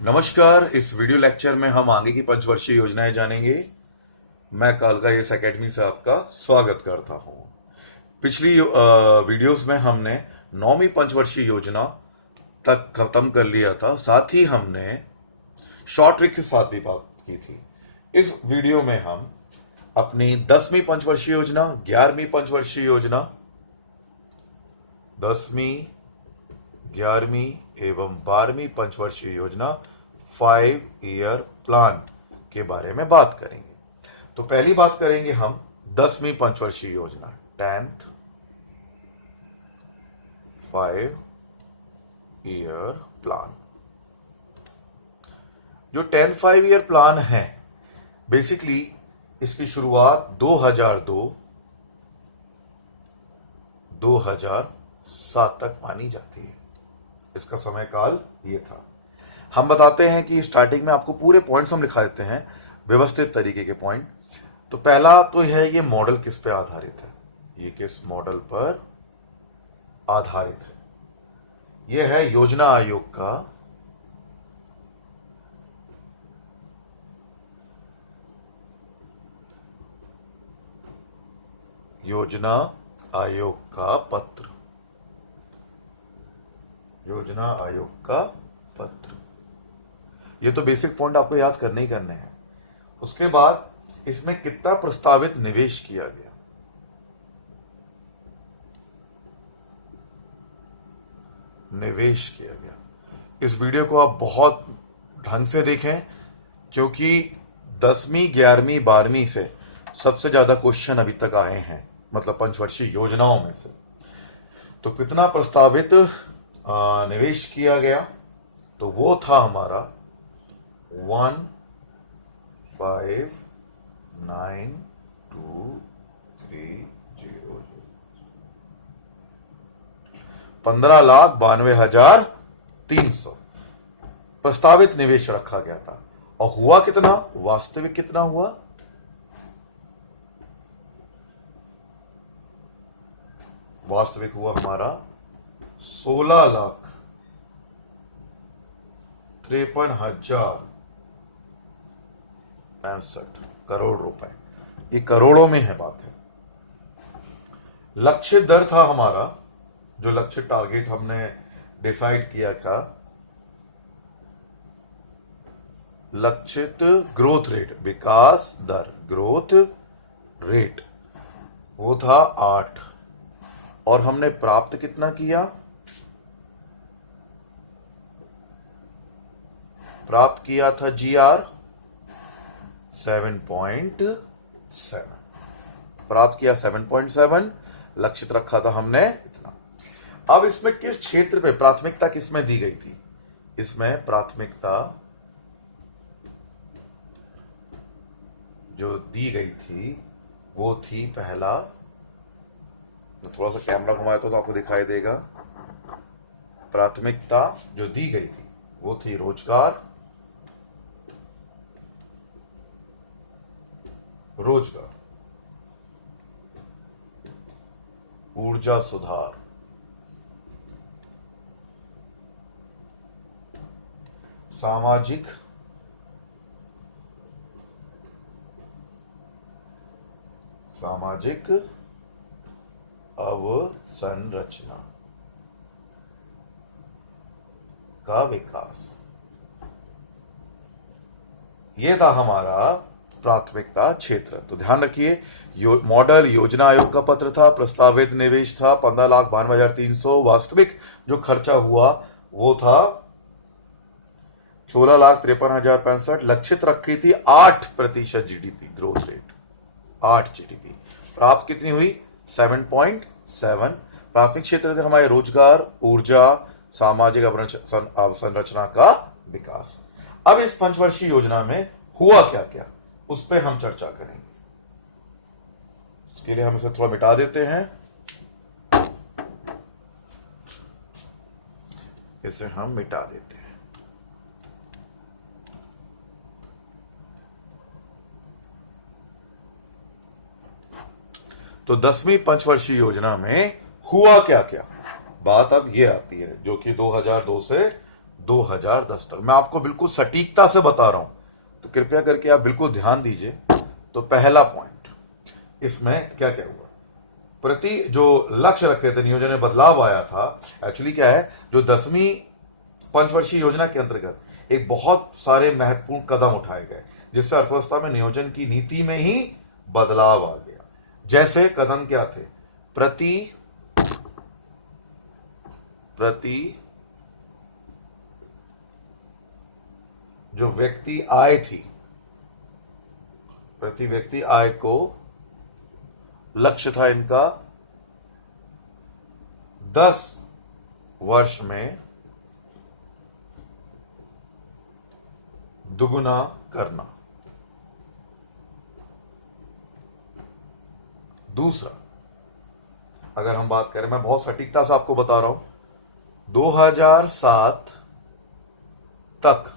नमस्कार। इस video lecture में हम आगे की पंचवर्षीय योजनाएं जानेंगे। मैं कालका एस एकेडमी से आपका स्वागत करता हूं। पिछली वीडियोस में हमने 9वीं पंचवर्षीय योजना तक खत्म कर लिया था, साथ ही हमने शॉर्ट ट्रिक के साथ भी बात की थी। इस वीडियो में हम अपनी 10वीं पंचवर्षीय योजना, 11वीं पंचवर्षीय योजना, 10वीं, 11वीं एवं 12वीं पंचवर्षीय योजना 5 ईयर प्लान के बारे में बात करेंगे। तो पहली बात करेंगे हम 10वीं पंचवर्षीय योजना, 10th 5 ईयर प्लान। जो 10th 5 ईयर प्लान है, बेसिकली इसकी शुरुआत 2007 तक मानी जाती है। इसका समय काल ये था। हम बताते हैं कि स्टार्टिंग में आपको पूरे पॉइंट्स हम लिखा देते हैं, व्यवस्थित तरीके के पॉइंट। तो पहला तो है, ये मॉडल किस पे आधारित है, ये किस मॉडल पर आधारित है। ये है योजना आयोग का पत्र। योजना आयोग का पत्र। ये तो बेसिक पॉइंट आपको याद करने ही करने हैं। उसके बाद इसमें कितना प्रस्तावित निवेश किया गया, निवेश किया गया। इस वीडियो को आप बहुत ढंग से देखें, क्योंकि 10वीं, 11वीं, 12वीं से सबसे ज्यादा क्वेश्चन अभी तक आए हैं, मतलब पंचवर्षीय योजनाओं में से। तो कितना प्रस्तावित निवेश किया गया, तो वो था हमारा 1,5,9,2,3,0 15,92,300 प्रस्तावित निवेश रखा गया था। और हुआ कितना, वास्तविक कितना हुआ, वास्तविक हुआ हमारा 16,53,065 करोड़ रुपए। ये करोड़ों में है बात है। लक्ष्य दर था हमारा, जो लक्ष्य टारगेट हमने डिसाइड किया था, लक्षित ग्रोथ रेट, विकास दर, ग्रोथ रेट, वो था 8। और हमने प्राप्त कितना किया, प्राप्त किया था GR 7.7, प्राप्त किया 7.7। लक्षित रखा था हमने इतना। अब इसमें किस क्षेत्र पे प्राथमिकता किसमें दी गई थी, इसमें प्राथमिकता जो दी गई थी वो थी, पहला, थोड़ा सा कैमरा घुमाया तो आपको दिखाई देगा। प्राथमिकता जो दी गई थी वो थी रोजगार, ऊर्जा सुधार, सामाजिक अवसंरचना का विकास। यह था हमारा प्राथमिकता क्षेत्र। तो ध्यान रखिए, मॉडल योजना आयोग का पत्र था, प्रस्तावित निवेश था 15,92,300, वास्तविक जो खर्चा हुआ वो था 16,53,065। लक्षित रखी थी 8% GDP ग्रोथ रेट, 8 GDP। प्राप्त कितनी हुई, 7.7। प्राथमिक क्षेत्र थे हमारे रोजगार, ऊर्जा, सामाजिक अवसंरचना का विकास। अब इस पंचवर्षीय योजना में हुआ क्या क्या, उस पर हम चर्चा करेंगे। इसके लिए हम इसे थोड़ा मिटा देते हैं, इसे हम मिटा देते हैं। तो 10वीं पंचवर्षीय योजना में हुआ क्या क्या, बात अब ये आती है, जो कि 2002 से 2010 तक। मैं आपको बिल्कुल सटीकता से बता रहा हूं, तो कृपया करके आप बिल्कुल ध्यान दीजिए। तो पहला पॉइंट, इसमें क्या क्या हुआ, प्रति जो लक्ष्य रखे थे नियोजन में बदलाव आया था। एक्चुअली क्या है, जो 10वीं पंचवर्षीय योजना के अंतर्गत एक बहुत सारे महत्वपूर्ण कदम उठाए गए, जिससे अर्थव्यवस्था में नियोजन की नीति में ही बदलाव आ गया। जैसे कदम क्या थे, प्रति जो व्यक्ति आय थी, प्रति व्यक्ति आय को लक्ष्य था इनका 10 वर्ष में दुगुना करना। दूसरा, अगर हम बात करें, मैं बहुत सटीकता से आपको बता रहा हूं, 2007 तक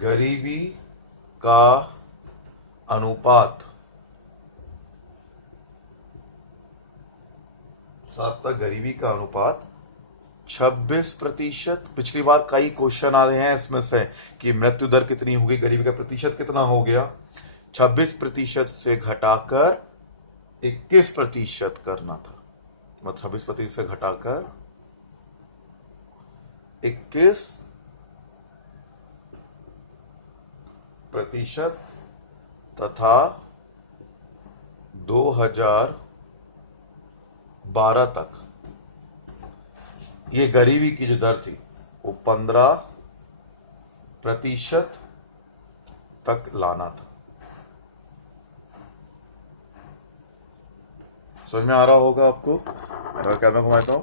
गरीबी का अनुपात 26%। पिछली बार कई क्वेश्चन आ रहे हैं इसमें से कि मृत्यु दर कितनी होगी, गरीबी का प्रतिशत कितना हो गया। 26% से घटाकर 21% करना था। मतलब 26% से घटाकर 21% तथा 2012 तक ये गरीबी की जो दर थी वो 15% तक लाना था। समझ में आ रहा होगा आपको? क्या मैं घुमाता हूं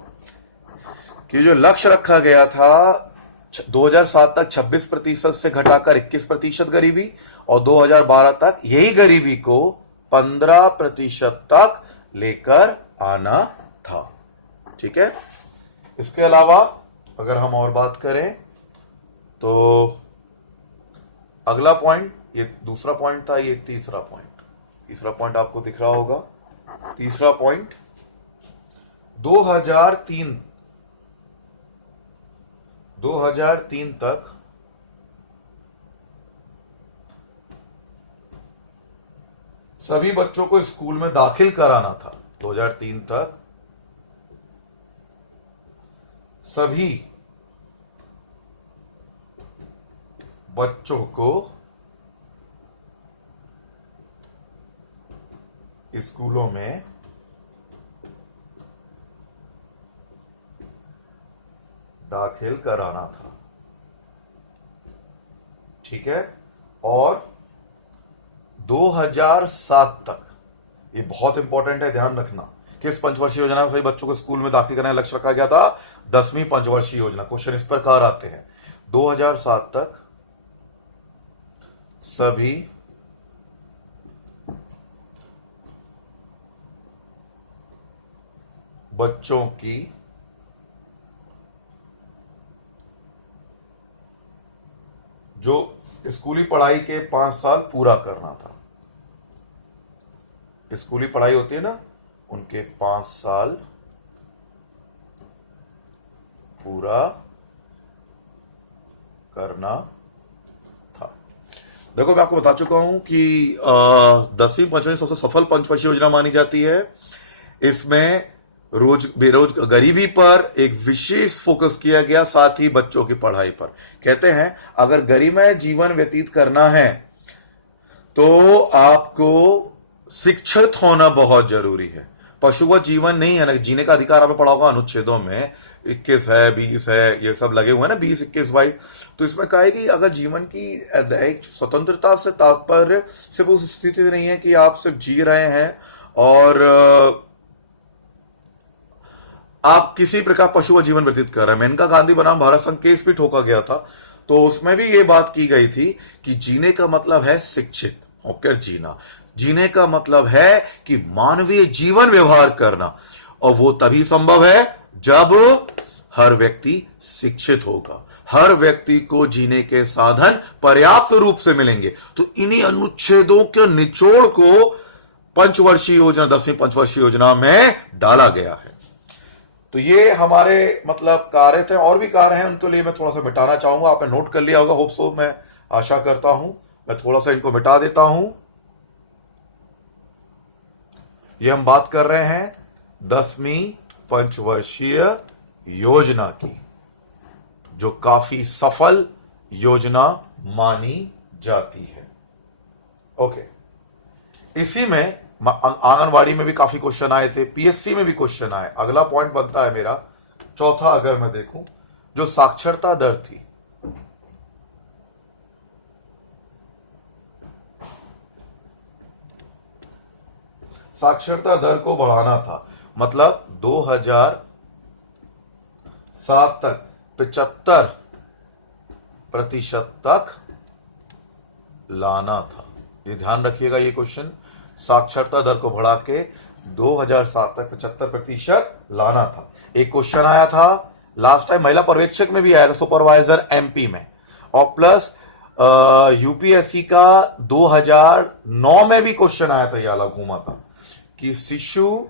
कि जो लक्ष्य रखा गया था 2007 तक 26% से घटाकर 21% गरीबी, और 2012 तक यही गरीबी को 15% तक लेकर आना था। ठीक है। इसके अलावा अगर हम और बात करें तो अगला पॉइंट, ये दूसरा पॉइंट था, ये तीसरा पॉइंट आपको दिख रहा होगा। तीसरा पॉइंट 2003 तक सभी बच्चों को स्कूल में दाखिल कराना था। 2003 तक सभी बच्चों को स्कूलों में दाखिल कराना था। ठीक है। और 2007 तक, ये बहुत इंपॉर्टेंट है, ध्यान रखना, किस पंचवर्षीय योजना में सभी बच्चों को स्कूल में दाखिल करने का लक्ष्य रखा गया था? 10वीं पंचवर्षीय योजना। क्वेश्चन इस प्रकार आते हैं, 2007 तक सभी बच्चों की जो स्कूली पढ़ाई के 5 साल पूरा करना था। स्कूली पढ़ाई होती है ना, उनके 5 साल पूरा करना था। देखो, मैं आपको बता चुका हूं कि 10वीं पंचवर्षीय सबसे सफल पंचवर्षीय योजना मानी जाती है। इसमें गरीबी पर एक विशेष फोकस किया गया, साथ ही बच्चों की पढ़ाई पर। कहते हैं अगर गरिमामय जीवन व्यतीत करना है तो आपको शिक्षित होना बहुत जरूरी है। पशुवत जीवन नहीं है ना, जीने का अधिकार आपने पढ़ा होगा अनुच्छेदों में, 21 है, 20 है, ये सब लगे हुए हैं ना, 20, 21, 22। तो इसमें कहा है कि अगर जीवन की एक स्वतंत्रता से तात्पर्य सिर्फ उस स्थिति नहीं है कि आप सिर्फ जी रहे हैं और आप किसी प्रकार पशुवत जीवन व्यतीत कर रहे हैं। मेनका गांधी बनाम भारत संघ केस भी ठोका गया था, तो उसमें भी ये बात की गई थी कि जीने का मतलब है शिक्षित होकर जीना। जीने का मतलब है कि मानवीय जीवन व्यवहार करना, और वो तभी संभव है जब हर व्यक्ति शिक्षित होगा, हर व्यक्ति को जीने के साधन पर्याप्त रूप से मिलेंगे। तो इन्हीं अनुच्छेदों के निचोड़ को पंचवर्षीय योजना, 10वीं पंचवर्षीय योजना में डाला गया है। तो ये हमारे मतलब कार्य थे, और भी कार्य हैं, उनके लिए मैं थोड़ा सा मिटाना चाहूंगा। आपने नोट कर लिया होगा, होप सो, मैं आशा करता हूं। मैं थोड़ा सा इनको मिटा देता हूं। ये हम बात कर रहे हैं 10वीं पंचवर्षीय योजना की, जो काफी सफल योजना मानी जाती है। ओके, इसी में आंगनवाड़ी में भी काफी क्वेश्चन आए थे, पीएससी में भी क्वेश्चन आए। अगला पॉइंट बनता है मेरा चौथा, अगर मैं देखूं, जो साक्षरता दर थी, साक्षरता दर को बढ़ाना था, मतलब 2007 तक 75% तक लाना था। ये ध्यान रखिएगा, ये क्वेश्चन, साक्षरता दर को बढ़ा के 2007 तक 75% लाना था। एक क्वेश्चन आया था लास्ट टाइम, महिला पर्यवेक्षक में भी आया था, सुपरवाइजर एमपी में, और प्लस यूपीएससी का 2009 में भी क्वेश्चन आया था, ये वाला घूमा था कि शिशु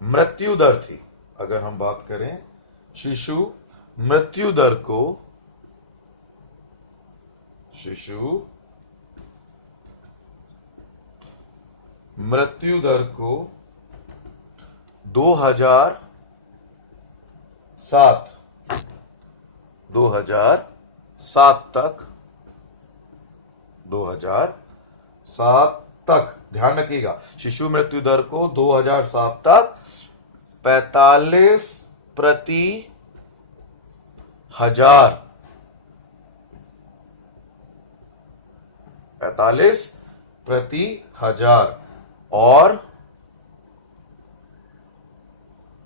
मृत्यु दर थी, अगर हम बात करें शिशु मृत्यु दर को, 2007 तक ध्यान रखिएगा, शिशु मृत्यु दर को 2007 तक 45/1000 45/1000 और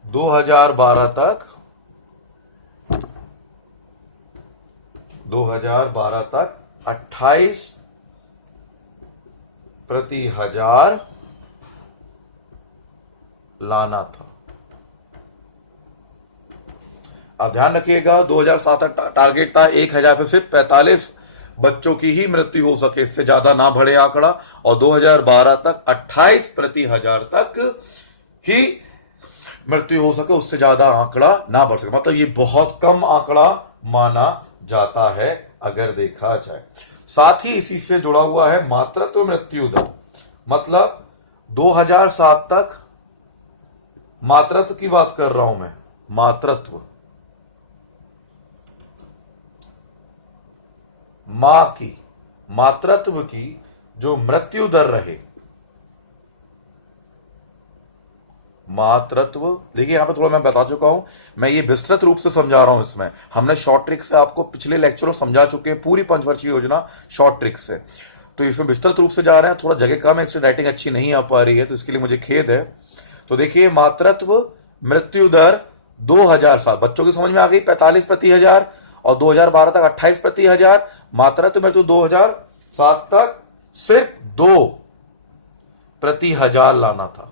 2012 तक 28/1000 लाना था। अब ध्यान रखिएगा, 2007 तक टारगेट था 1000 पे सिर्फ 45 बच्चों की ही मृत्यु हो सके, इससे ज्यादा ना बढ़े आंकड़ा, और 2012 तक 28/1000 तक ही मृत्यु हो सके, उससे ज्यादा आंकड़ा ना बढ़ सके। मतलब ये बहुत कम आंकड़ा माना जाता है अगर देखा जाए। साथ ही इसी से जुड़ा हुआ है मातृत्व मृत्यु दर, मतलब 2007 तक मातृत्व की बात कर रहा हूं मैं, मातृत्व, मां की, मातृत्व की जो मृत्यु दर रहे, मातृत्व, देखिए यहां पे थोड़ा मैं बता चुका हूं, मैं ये विस्तृत रूप से समझा रहा हूं। इसमें हमने शॉर्ट ट्रिक से आपको पिछले लेक्चर में समझा चुके हैं, पूरी पंचवर्षीय योजना शॉर्ट ट्रिक से, तो इसमें विस्तृत रूप से जा रहे हैं। थोड़ा जगह कम है, इसलिए राइटिंग अच्छी नहीं आ पा रही है, तो इसके लिए मुझे खेद है। तो देखिए, मातृत्व मृत्यु दर 2007, बच्चों की समझ में आ गई, 45/1000, और 2012 तक 28/1000। मातृत्व मृत्यु 2007 तक सिर्फ 2/1000 लाना था,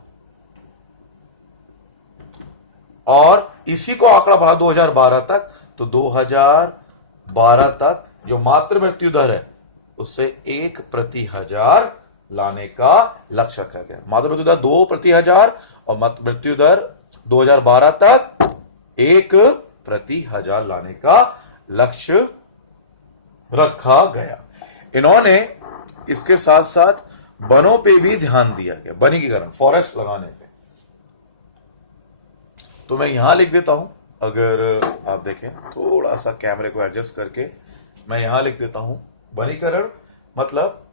और इसी को आंकड़ा बढ़ा 2012 तक, तो 2012 तक जो मातृ मृत्यु दर है उससे 1/1000 लाने का लक्ष्य रखा गया। मातृ मृत्यु दर 2/1000 और मृत्यु दर 2012 तक 1/1000 लाने का लक्ष्य रखा गया। इन्होंने इसके साथ साथ वनों पे भी ध्यान दिया गया, वनीकरण, फॉरेस्ट लगाने पे। तो मैं यहां लिख देता हूं, अगर आप देखें, थोड़ा सा कैमरे को एडजस्ट करके मैं यहां लिख देता हूं, वनीकरण मतलब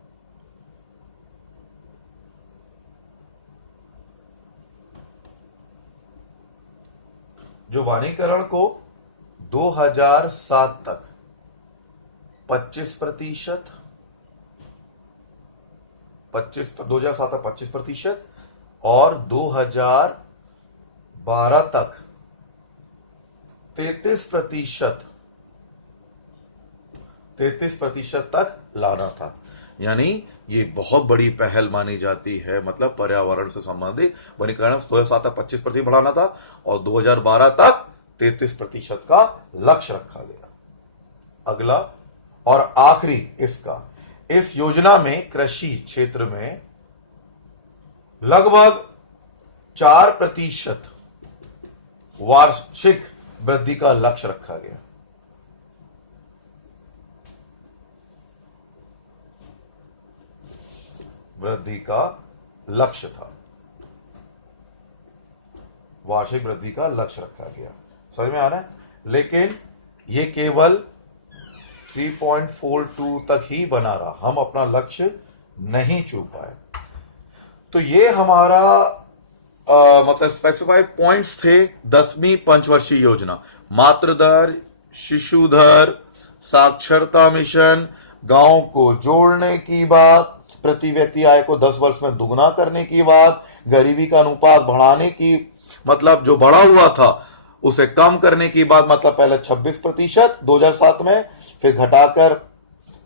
जो वनीकरण को 2007 तक 25%, 2007 तक 25% और 2012 तक 33% तक लाना था। यानी ये बहुत बड़ी पहल मानी जाती है, मतलब पर्यावरण से संबंधित वनीकरण 2007 तक 25% बढ़ाना था और 2012 तक 33% का लक्ष्य रखा गया। अगला और आखिरी इसका, इस योजना में कृषि क्षेत्र में लगभग 4% वार्षिक वृद्धि का लक्ष्य रखा गया। वृद्धि का लक्ष्य था, वार्षिक वृद्धि का लक्ष्य रखा गया। समझ में आ रहा है? लेकिन ये केवल 3.42 तक ही बना रहा, हम अपना लक्ष्य नहीं छू पाए। तो ये हमारा मतलब स्पेसिफाइड पॉइंट्स थे 10वीं पंचवर्षीय योजना। मातृ दर, शिशु दर, साक्षरता मिशन, गांव को जोड़ने की बात, प्रति व्यक्ति आय को 10 वर्ष में दुगना करने की बात, गरीबी का अनुपात बढ़ाने की, मतलब जो बढ़ा हुआ था उसे कम करने की बात, मतलब पहले 26% 2007 में, फिर घटाकर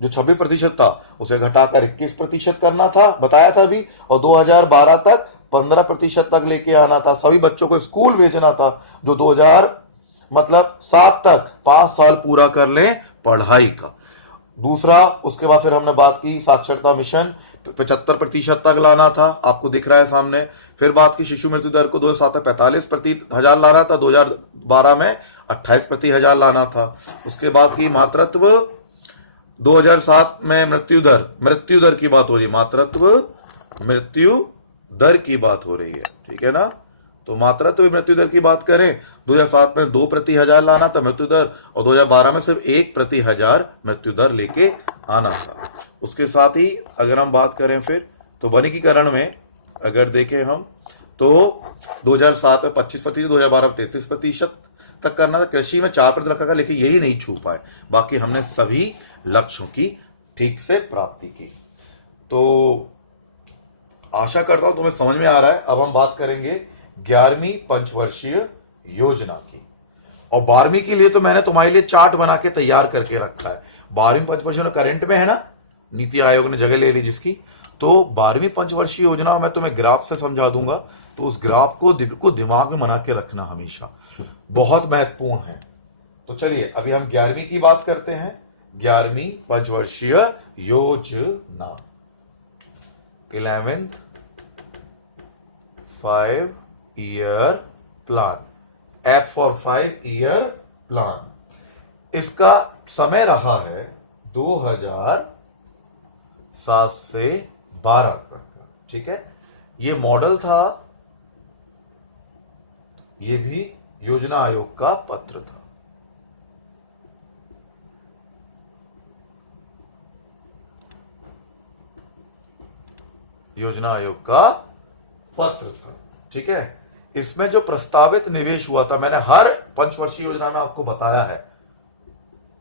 जो 26% था उसे घटाकर 21% करना था, बताया था अभी, और 2012 तक 15% तक लेके आना था। सभी बच्चों को स्कूल भेजना था जो 2007 तक 5 साल पूरा कर ले पढ़ाई का। दूसरा, उसके बाद फिर हमने बात की साक्षरता मिशन 75% तक लाना था, आपको दिख रहा है सामने। फिर बात की शिशु मृत्यु दर को 2007 में 45 प्रति हजार लाना था, 2012 में 28 प्रति हजार लाना था। उसके बाद की मातृत्व, 2007 में मृत्यु दर की बात हो रही है, मातृत्व मृत्यु दर की बात हो रही है, ठीक है ना। तो मातृत्व मृत्यु दर की बात करें, 2007 में 2 प्रति हजार लाना था मृत्यु दर, और 2012 में सिर्फ 1 प्रति हजार मृत्यु दर लेके आना था। उसके साथ ही अगर हम बात करें फिर तो वनिकीकरण में अगर देखें हम तो 2007 में 25%, 2012 में 33% तक करना था। कृषि में 4% रखा था, लेकिन यही नहीं छू पाए। बाकी हमने सभी लक्ष्यों की ठीक से प्राप्ति की। तो आशा करता हूं तुम्हें समझ में आ रहा है। अब हम बात करेंगे 11वीं पंचवर्षीय योजना की, और 12वीं के लिए तो मैंने तुम्हारे लिए चार्ट बना के तैयार करके रखा है। 12वीं पंचवर्षीय करंट में है ना, नीति आयोग ने जगह ले ली जिसकी। तो 12वीं पंचवर्षीय योजना मैं तुम्हें ग्राफ से समझा दूंगा, तो उस ग्राफ को दिमाग में बना के रखना हमेशा, बहुत महत्वपूर्ण है। तो चलिए अभी हम 11वीं की बात करते हैं। 11वीं पंचवर्षीय योजना, 11th 5-year plan, app for 5-year plan. इसका समय रहा है 2007 से 12 तक का, ठीक है। ये मॉडल था, ये भी योजना आयोग का पत्र था। योजना आयोग का पत्र था, ठीक है। इसमें जो प्रस्तावित निवेश हुआ था, मैंने हर पंचवर्षीय योजना में आपको बताया है,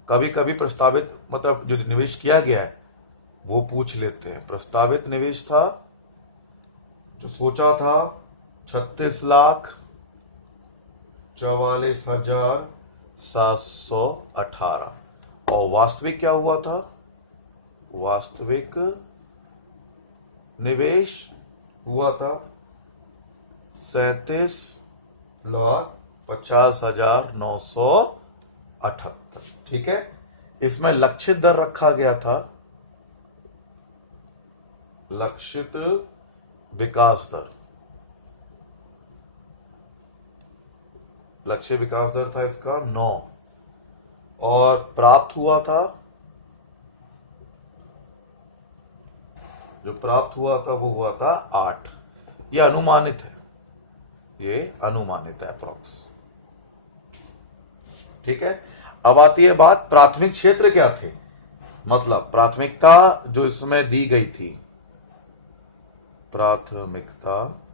कभी कभी प्रस्तावित मतलब जो निवेश किया गया है वो पूछ लेते हैं। प्रस्तावित निवेश था जो सोचा था 36,44,718, और वास्तविक क्या हुआ था? वास्तविक निवेश हुआ था 37,50,978, ठीक है। इसमें लक्षित दर रखा गया था, लक्षित विकास दर, लक्ष्य विकास दर था इसका 9, और प्राप्त हुआ था, जो प्राप्त हुआ था वो हुआ था 8। ये अनुमानित है, ये अनुमानित है अप्रॉक्स, ठीक है। अब आती है बात प्राथमिक क्षेत्र क्या थे, मतलब प्राथमिकता जो इसमें दी गई थी, प्राथमिकता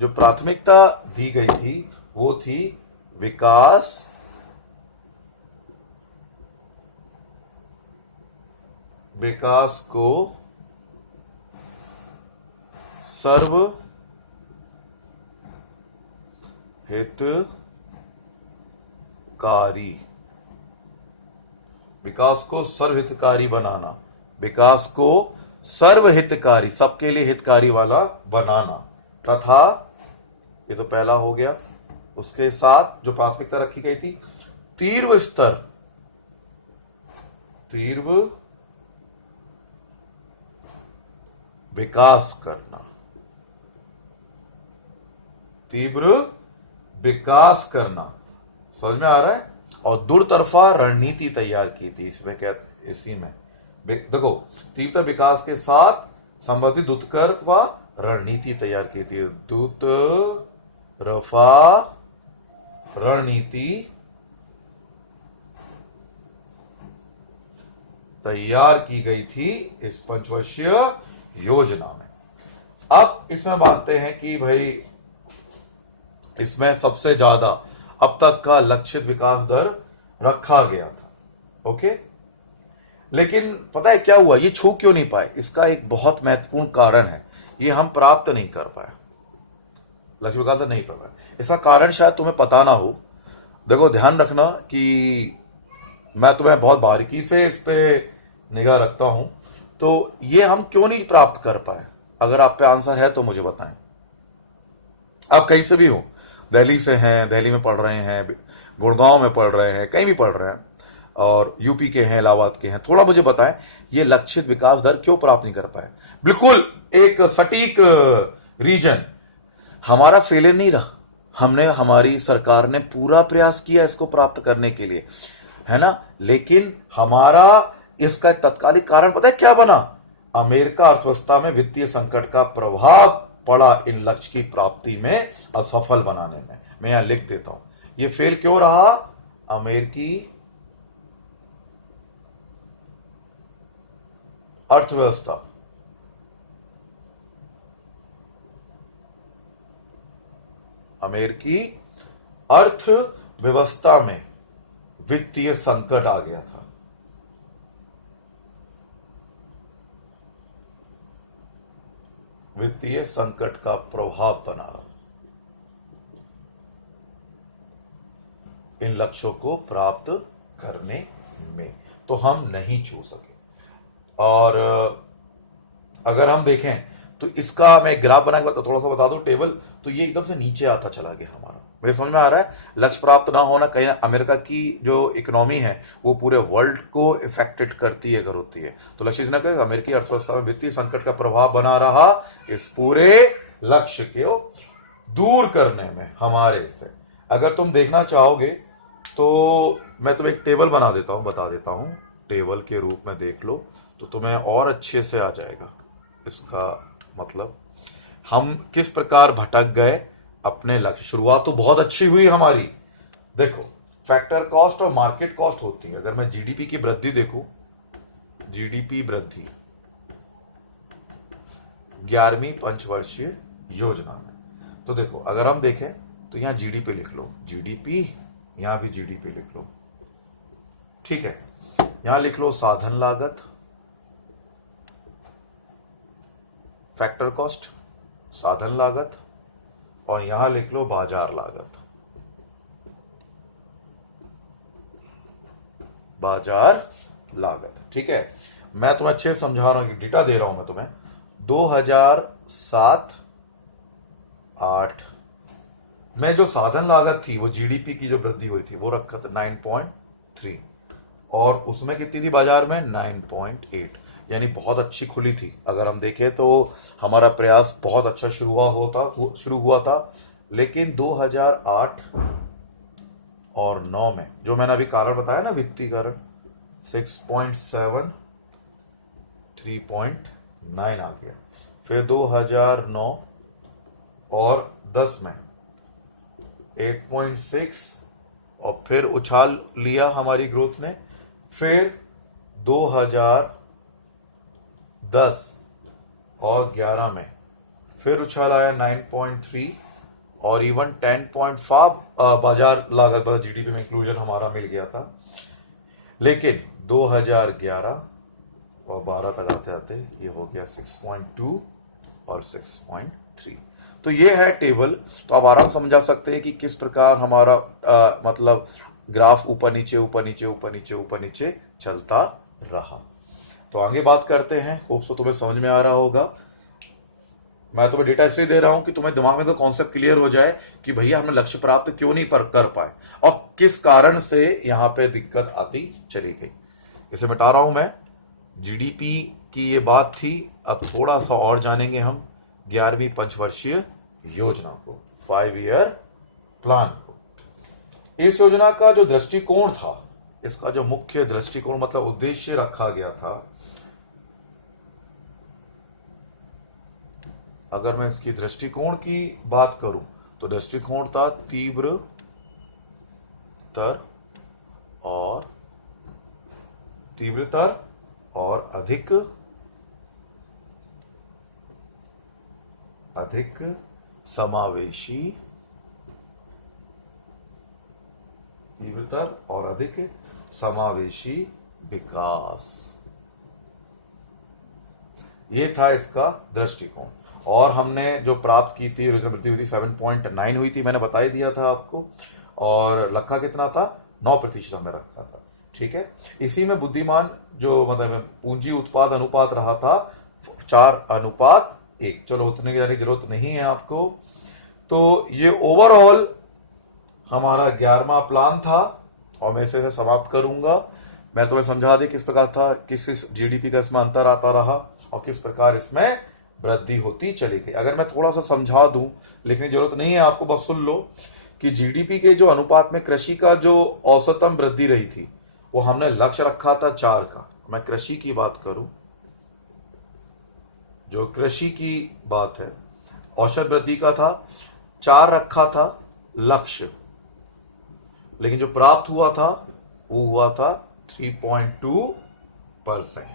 जो प्राथमिकता दी गई थी वो थी विकास, विकास को सर्व हितकारी, विकास को सर्वहितकारी बनाना, विकास को सर्वहितकारी, सबके लिए हितकारी वाला बनाना, तथा ये तो पहला हो गया। उसके साथ जो प्राथमिकता रखी गई थी, तीव्र स्तर तीव्र विकास करना, तीव्र विकास करना, समझ में आ रहा है। और दूरतरफा रणनीति तैयार की थी इसमें, क्या इसी में देखो, तीव्र विकास के साथ संबंधित दूरतरफा रणनीति तैयार की थी। दूरतरफा रणनीति तैयार की गई थी इस पंचवर्षीय योजना में। अब इसमें मानते हैं कि भाई इसमें सबसे ज्यादा अब तक का लक्षित विकास दर रखा गया था, ओके। लेकिन पता है क्या हुआ, ये छू क्यों नहीं पाए? इसका एक बहुत महत्वपूर्ण कारण है, ये हम प्राप्त नहीं कर पाए, लक्ष्य विकास दर नहीं कर पाए। इसका कारण शायद तुम्हें पता ना हो। देखो ध्यान रखना कि मैं तुम्हें बहुत बारीकी से इस पे निगाह रखता हूं, तो ये हम क्यों नहीं प्राप्त कर पाए? अगर आप पे आंसर है तो मुझे बताएं। आप कहीं से भी हो, दिल्ली से हैं, दिल्ली में पढ़ रहे हैं, गुड़गांव में पढ़ रहे हैं, कहीं भी पढ़ रहे हैं, और यूपी के हैं, इलाहाबाद के हैं, थोड़ा मुझे बताएं ये लक्षित विकास दर क्यों प्राप्त नहीं कर पाए? बिल्कुल एक सटीक रीजन, हमारा फेलियर नहीं रहा, हमने, हमारी सरकार ने पूरा प्रयास किया इसको प्राप्त करने के लिए, है ना। लेकिन हमारा इसका तत्कालिक कारण पता है क्या बना? अमेरिका अर्थव्यवस्था में वित्तीय संकट का प्रभाव पड़ा इन लक्ष्य की प्राप्ति में असफल बनाने में। मैं यहां लिख देता हूं, ये फेल क्यों रहा? अमेरिकी अर्थव्यवस्था, अमेरिकी अर्थव्यवस्था में वित्तीय संकट आ गया था। वित्तीय संकट का प्रभाव बना इन लक्ष्यों को प्राप्त करने में, तो हम नहीं छू सके। और अगर हम देखें तो इसका मैं ग्राफ बना के थोड़ा सा बता दूं, टेबल, तो ये एकदम से नीचे आता चला गया हमारा। मुझे समझ में आ रहा है, लक्ष्य प्राप्त ना होना कहीं अमेरिका की जो इकोनॉमी है वो पूरे वर्ल्ड को इफेक्टेड करती है, अगर होती है तो। लक्ष्य न करें, अमेरिकी अर्थव्यवस्था में वित्तीय संकट का प्रभाव बना रहा इस पूरे लक्ष्य को दूर करने में हमारे से। अगर तुम देखना चाहोगे तो मैं तुम्हें एक टेबल बना देता हूं, बता देता हूं, टेबल के रूप में देख लो तो तुम्हें और अच्छे से आ जाएगा। इसका मतलब हम किस प्रकार भटक गए अपने लक्ष्य। शुरुआत तो बहुत अच्छी हुई हमारी, देखो फैक्टर कॉस्ट और मार्केट कॉस्ट होती है। अगर मैं जीडीपी की वृद्धि देखूं, जीडीपी वृद्धि 11वीं पंचवर्षीय योजना में, तो देखो अगर हम देखें तो यहां जीडीपी लिख लो, जीडीपी, यहां भी जीडीपी लिख लो, ठीक है। यहां लिख लो साधन लागत, फैक्टर कॉस्ट, साधन लागत, और यहां लिख लो बाजार लागत, बाजार लागत, ठीक है। मैं तुम्हें अच्छे से समझा रहा हूं कि डेटा दे रहा हूं मैं तुम्हें। 2007-8 में जो साधन लागत थी, वो जीडीपी की जो वृद्धि हुई थी वो रखा था 9.3, और उसमें कितनी थी बाजार में? 9.8, यानी बहुत अच्छी खुली थी। अगर हम देखें तो हमारा प्रयास बहुत अच्छा शुरू हुआ था। लेकिन 2008 और 9 में जो मैंने अभी कारण बताया ना, वित्तीय कारण, 6.7, 3.9 आ गया। फिर 2009 और 10 में 8.6, और फिर उछाल लिया हमारी ग्रोथ ने। फिर 2010 और 11 में फिर उछाल आया 9.3, और इवन 10.5 बाजार लागत जीडीपी में इंक्लूजन हमारा मिल गया था। लेकिन 2011 और 12 तक आते आते ये हो गया 6.2 और 6.3। तो ये है टेबल। तो आप आराम समझा सकते हैं कि किस प्रकार हमारा मतलब ग्राफ ऊपर नीचे ऊपर नीचे ऊपर नीचे ऊपर नीचे चलता रहा। तो आगे बात करते हैं। होप सो तुम्हें समझ में आ रहा होगा। मैं तुम्हें डेटा इसलिए दे रहा हूं कि तुम्हें दिमाग में तो कॉन्सेप्ट क्लियर हो जाए कि भैया हमने लक्ष्य प्राप्त क्यों नहीं कर पाए और किस कारण से यहां पे दिक्कत आती चली गई। इसे मिटा रहा हूं मैं। जीडीपी की ये बात थी, अब थोड़ा सा और जानेंगे हम 11वीं पंचवर्षीय योजना को, 5 ईयर प्लान को। इस योजना का जो दृष्टिकोण था, इसका जो मुख्य दृष्टिकोण मतलब उद्देश्य रखा गया था, अगर मैं इसकी दृष्टिकोण की बात करूं तो दृष्टिकोण था तीव्रतर और अधिक समावेशी, तीव्रतर और अधिक समावेशी विकास, ये था इसका दृष्टिकोण। और हमने जो प्राप्त की थी, वृद्धि हुई थी 7.9 हुई थी, मैंने बता ही दिया था आपको। और रखा कितना था, 9% हमने रखा था। ठीक है, इसी में बुद्धिमान जो मतलब पूंजी उत्पाद अनुपात रहा था 4:1। चलो उतने की जाने की जरूरत नहीं है आपको। तो ये ओवरऑल हमारा 11वां प्लान था और मैं इसे समाप्त करूंगा। मैं तुम्हें समझा दी किस प्रकार था, किस जीडीपी का इसमें अंतर आता रहा और किस प्रकार इसमें वृद्धि होती चली गई। अगर मैं थोड़ा सा समझा दूं, लिखने की जरूरत नहीं है आपको, बस सुन लो कि जीडीपी के जो अनुपात में कृषि का जो औसतम वृद्धि रही थी, वो हमने लक्ष्य रखा था 4 का। मैं कृषि की बात करूं, जो कृषि की बात है, औसत वृद्धि का था 4 रखा था लक्ष्य, लेकिन जो प्राप्त हुआ था वो हुआ था 3.2%।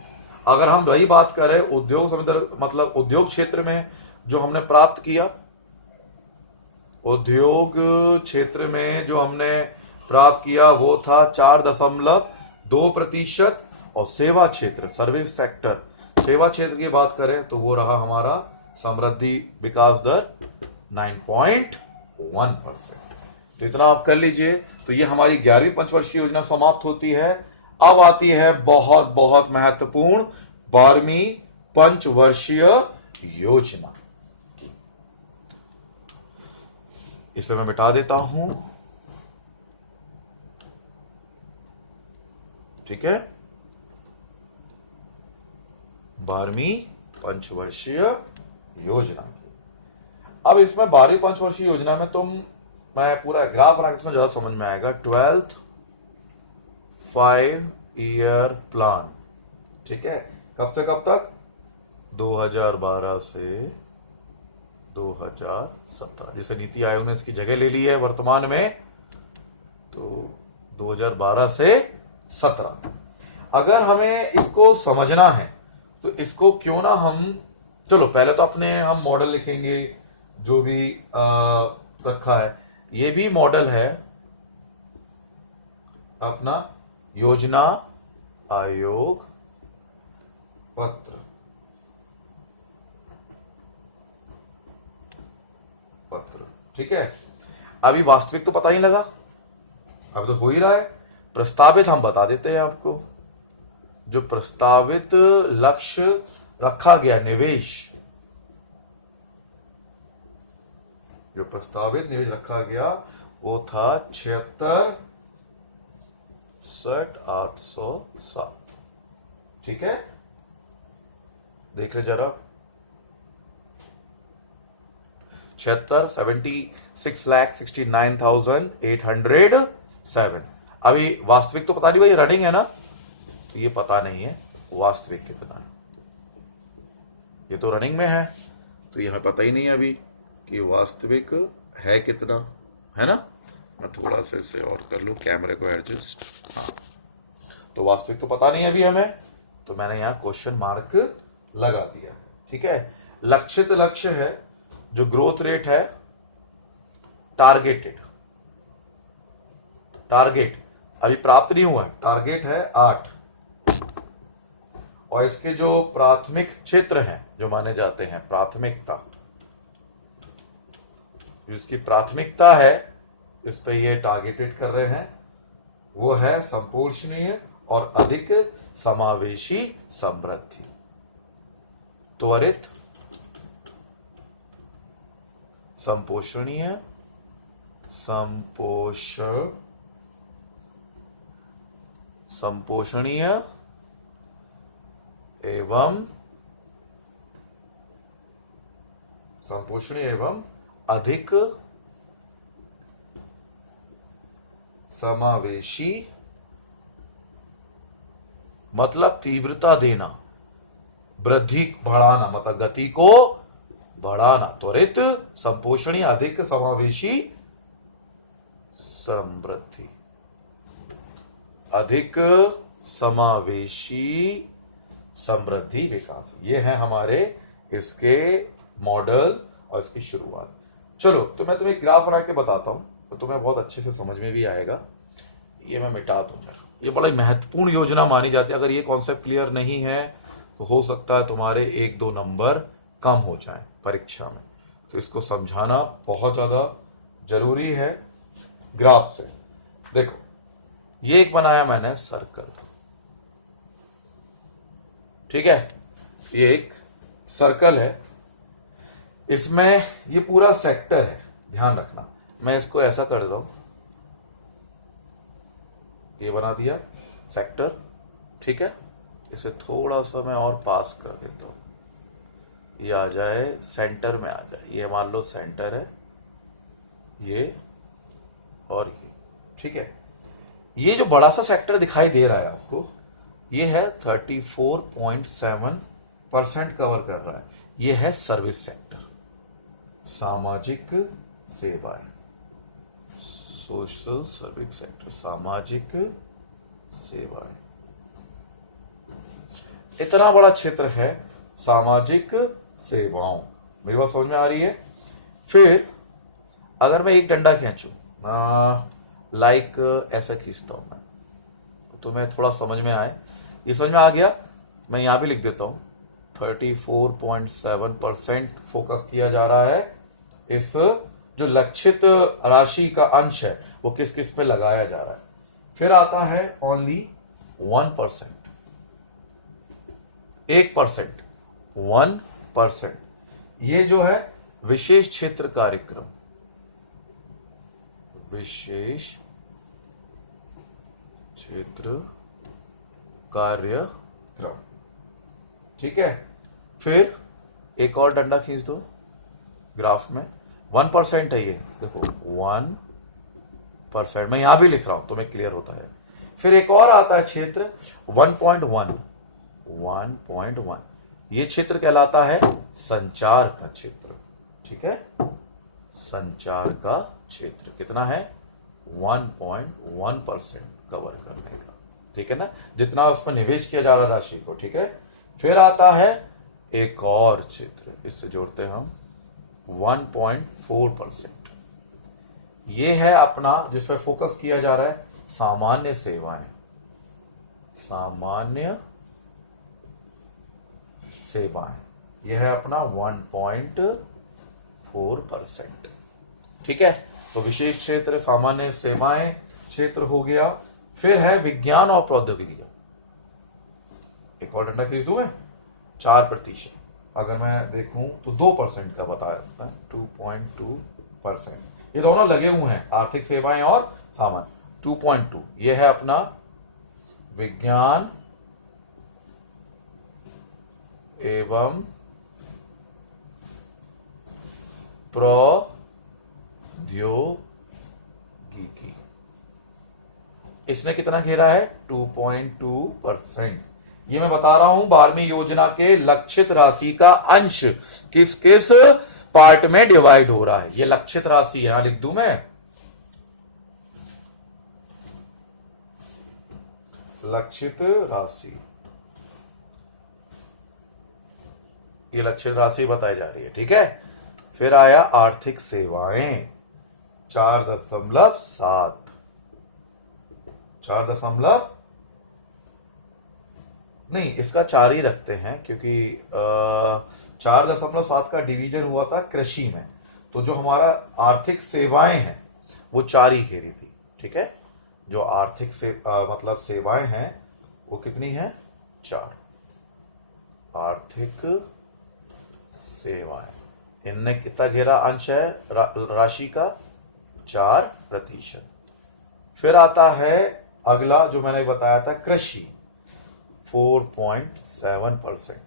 अगर हम वही बात करें उद्योग मतलब उद्योग क्षेत्र में जो हमने प्राप्त किया, उद्योग क्षेत्र में जो हमने प्राप्त किया वो था 4.2%। और सेवा क्षेत्र, सर्विस सेक्टर, सेवा क्षेत्र की बात करें तो वो रहा हमारा समृद्धि विकास दर 9.1%। तो इतना आप कर लीजिए। तो ये हमारी 11वीं पंचवर्षीय योजना समाप्त होती है। अब आती है बहुत बहुत महत्वपूर्ण 12वीं पंचवर्षीय योजना। इसे मैं मिटा देता हूं। ठीक है, 12वीं पंचवर्षीय योजना की। अब इसमें 12वीं पंचवर्षीय योजना में मैं पूरा ग्राफ बना के ज्यादा समझ में आएगा। 12th 5 year plan. ठीक है, कब से कब तक, 2012 से 2017। जिसे नीति आयोग ने इसकी जगह ले ली है वर्तमान में, तो 2012 से 17। अगर हमें इसको समझना है तो इसको क्यों ना चलो पहले तो अपने हम मॉडल लिखेंगे जो भी रखा है। ये भी मॉडल है अपना योजना आयोग पत्र। ठीक है, अभी वास्तविक तो पता ही लगा, अब तो हो ही रहा है। प्रस्तावित हम बता देते हैं आपको। जो प्रस्तावित लक्ष्य रखा गया, निवेश, जो प्रस्तावित निवेश रखा गया वो था 76,807। ठीक है, देख ले जरा, 76,69,807। अभी वास्तविक तो पता नहीं भाई, रनिंग है ना, तो ये पता नहीं है वास्तविक कितना है। ये तो रनिंग में है, तो ये हमें पता ही नहीं है अभी कि वास्तविक है कितना, है ना। मैं थोड़ा सा इसे और कर लूं, कैमरे को एडजस्ट। हाँ, तो वास्तविक तो पता नहीं अभी हमें, तो मैंने यहां क्वेश्चन मार्क लगा दिया। ठीक है, लक्षित लक्ष्य है, जो ग्रोथ रेट है, टारगेट अभी प्राप्त नहीं हुआ है, टारगेट है 8। और इसके जो प्राथमिक क्षेत्र हैं जो माने जाते हैं, प्राथमिकता, जिसकी प्राथमिकता है, इस पे ये टारगेटेड कर रहे हैं, वो है संपोषणीय और अधिक समावेशी समृद्धि। त्वरित, संपोषणीय, संपोषणीय एवं संपोषणीय एवं अधिक समावेशी, मतलब तीव्रता देना, वृद्धि बढ़ाना, मतलब गति को बढ़ाना, त्वरित, संपोषणीय, अधिक समावेशी, समृद्धि, अधिक समावेशी, समृद्धि, विकास। ये है हमारे इसके मॉडल और इसकी शुरुआत। चलो तो मैं तुम्हें ग्राफ बना के बताता हूं तो तुम्हें बहुत अच्छे से समझ में भी आएगा। ये मैं मिटा दूंगा। ये बड़ा महत्वपूर्ण योजना मानी जाती है। अगर ये कॉन्सेप्ट क्लियर नहीं है तो हो सकता है तुम्हारे 1-2 नंबर कम हो जाएं परीक्षा में। तो इसको समझाना बहुत ज्यादा जरूरी है। ग्राफ से देखो, ये एक बनाया मैंने सर्कल, ठीक है, ये एक सर्कल है, इसमें ये पूरा सेक्टर है, ध्यान रखना। मैं इसको ऐसा कर देता हूं, ये बना दिया सेक्टर, ठीक है। इसे थोड़ा सा मैं और पास कर देता हूं, ये आ जाए सेंटर में आ जाए। ये मान लो सेंटर है, ये और ये, ठीक है। ये जो बड़ा सा सेक्टर दिखाई दे रहा है आपको, ये है 34.7% कवर कर रहा है। ये है सर्विस सेक्टर, सामाजिक सेवाएं, सोशल सर्विस सेक्टर, सामाजिक सेवाएं। इतना बड़ा क्षेत्र है सामाजिक सेवाओं। मेरी बात समझ में आ रही है? फिर अगर मैं एक डंडा खींचूं, लाइक ऐसा खींचता हूं मैं, तो तुम्हें थोड़ा समझ में आए। ये समझ में आ गया? मैं यहां भी लिख देता हूं 34.7% फोकस किया जा रहा है। इस जो लक्षित राशि का अंश है वो किस किस पे लगाया जा रहा है। फिर आता है ओनली 1%, 1%, 1%। ये जो है विशेष क्षेत्र कार्यक्रम, विशेष क्षेत्र कार्यक्रम, ठीक है। फिर एक और डंडा खींच दो ग्राफ में, 1% है ये, देखो 1%। मैं यहां भी लिख रहा हूं तो मैं क्लियर होता है। फिर एक और आता है क्षेत्र 1.1, 1.1। ये क्षेत्र कहलाता है संचार का क्षेत्र, ठीक है। संचार का क्षेत्र कितना है? 1.1% कवर करने का, ठीक है ना, जितना उसमें निवेश किया जा रहा है राशि को, ठीक है। फिर आता है एक और क्षेत्र, इससे जोड़ते हैं हम 1.4%। ये है अपना जिसमें फोकस किया जा रहा है सामान्य सेवाएं, सामान्य सेवाएं। यह है अपना 1.4%, ठीक है। तो विशेष क्षेत्र, सामान्य सेवाएं क्षेत्र हो गया। फिर है विज्ञान और प्रौद्योगिकी। एक और डंडा खींच दूं मैं, 4%। अगर मैं देखूं तो 2% का बताया है, 2.2%। ये दोनों लगे हुए हैं, आर्थिक सेवाएं और सामान्य। 2.2 ये है अपना विज्ञान एवं प्रौद्योगिकी। इसने कितना घेरा है? 2.2%। ये मैं बता रहा हूं 12वीं योजना के लक्षित राशि का अंश किस किस पार्ट में डिवाइड हो रहा है। ये लक्षित राशि यहां लिख दूं मैं, लक्षित राशि, ये लक्षित राशि बताई जा रही है, ठीक है। फिर आया आर्थिक सेवाएं 4.7, 4 नहीं, इसका 4 ही रखते हैं क्योंकि 4.7 का डिवीजन हुआ था कृषि में, तो जो हमारा आर्थिक सेवाएं हैं वो 4 ही घेरी थी, ठीक है। जो आर्थिक से मतलब सेवाएं हैं वो कितनी है? 4 आर्थिक सेवाएं। इनने कितना घेरा अंश है राशि का? 4%। फिर आता है अगला जो मैंने बताया था कृषि, 4.7%।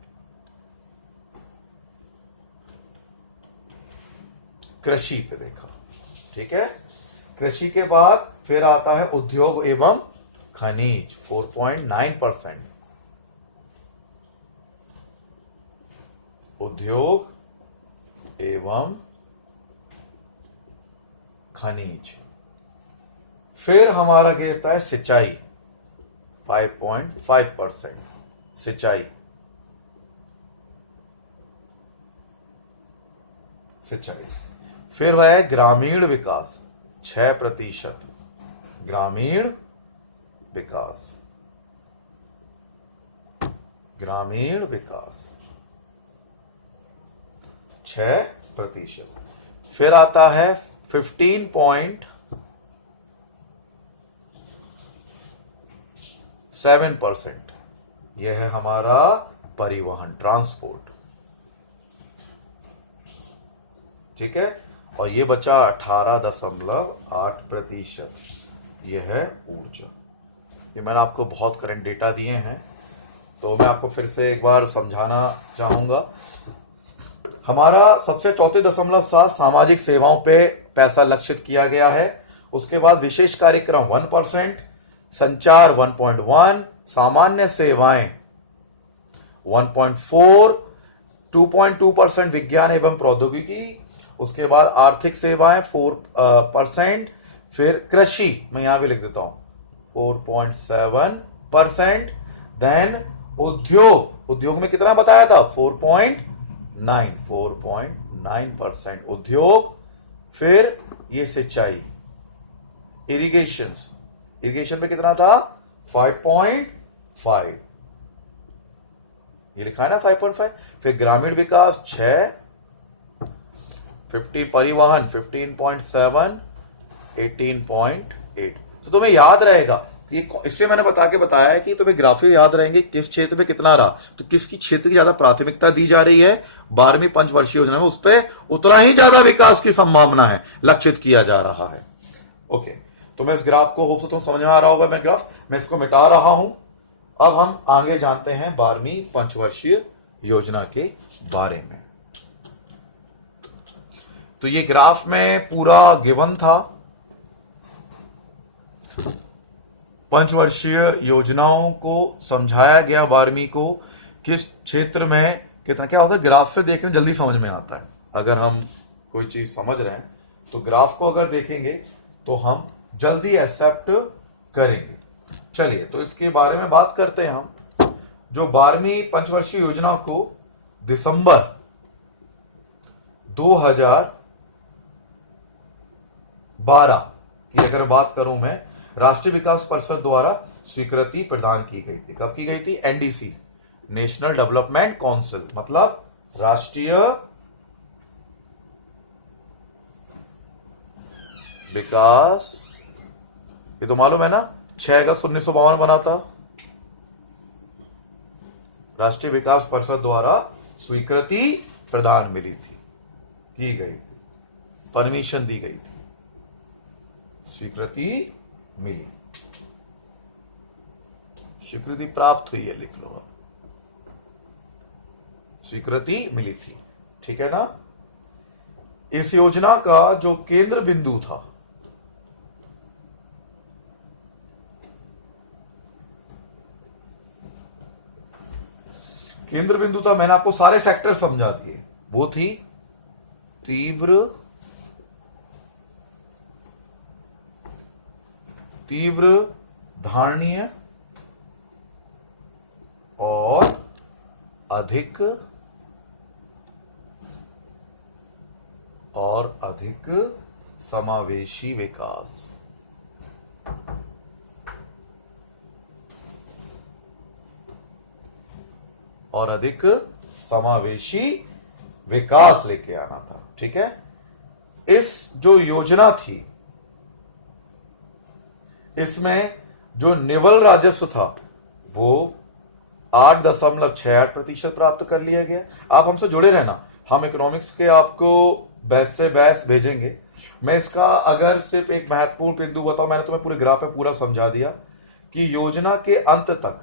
कृषि पे देखा, ठीक है। कृषि के बाद फिर आता है उद्योग एवं खनिज 4.9%। उद्योग एवं खनिज। फिर हमारा गिरता है सिंचाई 5.5%। सिंचाई सिंचाई। फिर वह है ग्रामीण विकास 6%। ग्रामीण विकास, ग्रामीण विकास 6%। फिर आता है 15.7%। यह है हमारा परिवहन, ट्रांसपोर्ट, ठीक है। और ये बचा 18.8%। यह है ऊर्जा। ये मैंने आपको बहुत करंट डेटा दिए हैं, तो मैं आपको फिर से एक बार समझाना चाहूंगा। हमारा सबसे 34.7 सामाजिक सेवाओं पे पैसा लक्षित किया गया है। उसके बाद विशेष कार्यक्रम 1%, संचार 1.1, सामान्य सेवाएं 1.4, 2.2% विज्ञान एवं प्रौद्योगिकी। उसके बाद आर्थिक सेवाएं 4%। फिर कृषि मैं यहां भी लिख देता हूं 4.7%। देन उद्योग में कितना बताया था 4.9% उद्योग। फिर ये सिंचाई, इरिगेशन में कितना था 5.5, ये लिखा है ना 5.5। फिर ग्रामीण विकास 6, 50 परिवहन 15.7, 18.8। तो तुम्हें याद रहेगा कि इसलिए मैंने बताया है कि तुम्हें ग्राफिक याद रहेंगे किस क्षेत्र में कितना रहा, तो किसकी क्षेत्र की ज्यादा प्राथमिकता दी जा रही है 12वीं पंचवर्षीय योजना में, उस पर उतना ही ज्यादा विकास की संभावना है, लक्षित किया जा रहा है। ओके, तो मैं इस ग्राफ को होप से तुम समझ में आ रहा होगा। मैं ग्राफ मैं इसको मिटा रहा हूं। अब हम आगे जानते हैं 12वीं पंचवर्षीय योजना के बारे में। तो ये ग्राफ में पूरा गिवन था पंचवर्षीय योजनाओं को समझाया गया 12वीं को किस क्षेत्र में कितना क्या होता है। ग्राफ से देखने जल्दी समझ में आता है। अगर हम कोई चीज समझ रहे हैं तो ग्राफ को अगर देखेंगे तो हम जल्दी एक्सेप्ट करेंगे। चलिए तो इसके बारे में बात करते हैं हम। जो 12वीं पंचवर्षीय योजना को दिसंबर 2012 की अगर बात करूं मैं, राष्ट्रीय विकास परिषद द्वारा स्वीकृति प्रदान की गई थी। कब की गई थी? एनडीसी, नेशनल डेवलपमेंट काउंसिल, मतलब राष्ट्रीय विकास, ये तो मालूम है ना 6 अगस्त 1952 बना था। राष्ट्रीय विकास परिषद द्वारा स्वीकृति प्रदान मिली थी, की गई थी, परमिशन दी गई थी, स्वीकृति मिली, स्वीकृति प्राप्त हुई है, लिख लो आप, स्वीकृति मिली थी, ठीक है ना। इस योजना का जो केंद्र बिंदु था मैंने आपको सारे सेक्टर समझा दिए। वो थी तीव्र धारणीय और अधिक समावेशी विकास। और अधिक समावेशी विकास लेके आना था, ठीक है। इस जो योजना थी इसमें जो निवल राजस्व था वो 8.68% प्राप्त कर लिया गया। आप हमसे जुड़े रहना, हम इकोनॉमिक्स के आपको बैच से बैच भेजेंगे। मैं इसका अगर सिर्फ एक महत्वपूर्ण बिंदु बताऊं, मैंने तुम्हें पूरे ग्राफ में पूरा समझा दिया कि योजना के अंत तक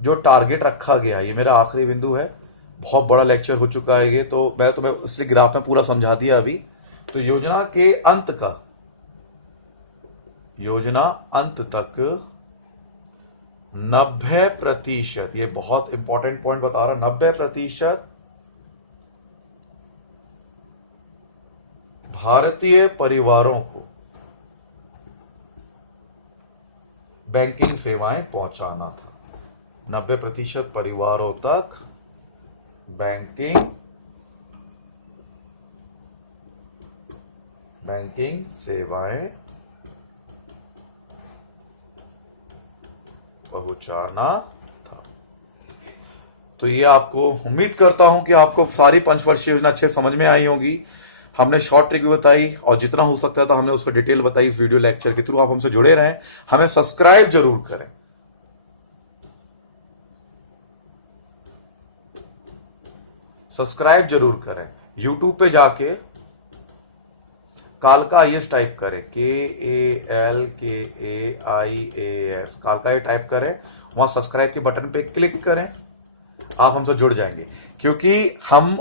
जो टारगेट रखा गया, ये मेरा आखिरी बिंदु है। बहुत बड़ा लेक्चर हो चुका है ये, तो मैं तुम्हें इसलिए ग्राफ में पूरा समझा दिया अभी। तो योजना अंत तक 90%, ये बहुत इंपॉर्टेंट पॉइंट बता रहा, 90% भारतीय परिवारों को बैंकिंग सेवाएं पहुंचाना था। 90% परिवारों तक बैंकिंग सेवाएं पहुंचाना था। तो ये आपको, उम्मीद करता हूं कि आपको सारी पंचवर्षीय योजना अच्छे समझ में आई होगी। हमने शॉर्ट ट्रिक भी बताई और जितना हो सकता था हमने उसको डिटेल बताई इस वीडियो लेक्चर के थ्रू। आप हमसे जुड़े रहें, हमें सब्सक्राइब जरूर करें। सब्सक्राइब जरूर करें। यूट्यूब पे जाके कालका आईएएस टाइप करें, KALKAIAS, कालका ये टाइप करें, वहां सब्सक्राइब के बटन पे क्लिक करें, आप हमसे जुड़ जाएंगे। क्योंकि हम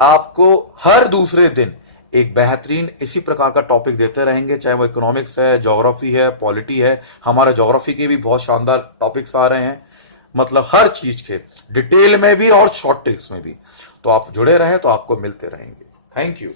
आपको हर दूसरे दिन एक बेहतरीन इसी प्रकार का टॉपिक देते रहेंगे, चाहे वो इकोनॉमिक्स है, ज्योग्राफी है, पॉलिटी है। हमारा ज्योग्राफी के भी बहुत शानदार टॉपिक्स आ रहे हैं, मतलब हर चीज के डिटेल में भी और शॉर्ट ट्रिक्स में भी। तो आप जुड़े रहें तो आपको मिलते रहेंगे। Thank you.